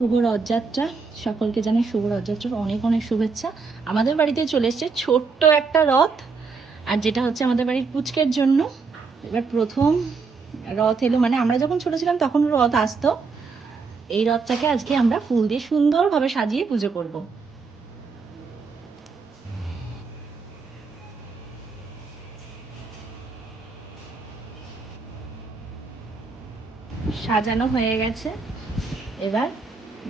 শুভ রথযাত্রা, সকলকে জানাই শুভ রথযাত্রার অনেক অনেক শুভেচ্ছা। আমাদের বাড়িতে চলে এসছে ছোট্ট একটা রথ, আর যেটা হচ্ছে আমাদের বাড়ির পুচকের জন্য। এবার প্রথম রথ এলো, মানে আমরা যখন ছোট ছিলাম তখন রথ আসতো। এই রথটাকে আজকে আমরা ফুল দিয়ে সুন্দরভাবে সাজিয়ে পুজো করব। সাজানো হয়ে গেছে, এবার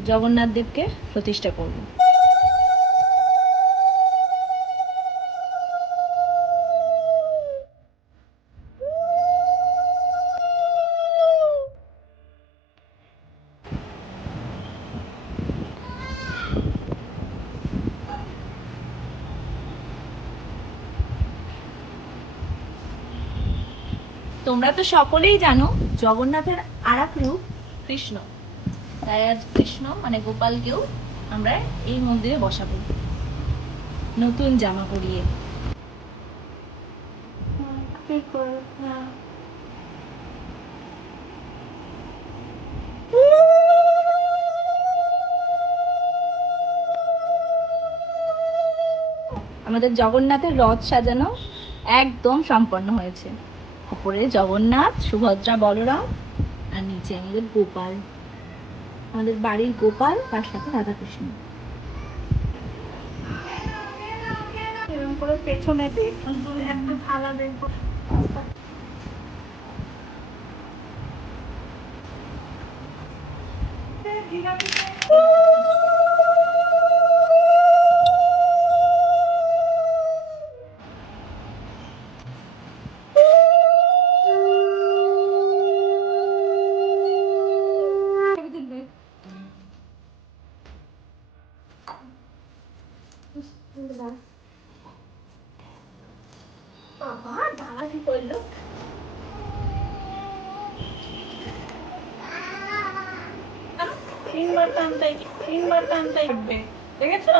জগন্নাথ দেবকে প্রতিষ্ঠা করব। তোমরা তো সকলেই জানো জগন্নাথের আর এক রূপ কৃষ্ণ, তাই আজ কৃষ্ণ মানে গোপালকেও আমরা এই মন্দিরে বসাবো নতুন জামা পরিয়ে। আমাদের জগন্নাথের রথ সাজানো একদম সম্পন্ন হয়েছে। উপরে জগন্নাথ, সুভদ্রা, বলরাম, আর নিচে আমাদের গোপাল, আমাদের বাড়ির গোপাল, তার সাথে রাধাকৃষ্ণ। এরকম করে পেছনে একটা থালা দেখবো। আবার দাঁড়াতে করলো। তিনবার টানতে উঠবে, দেখেছো?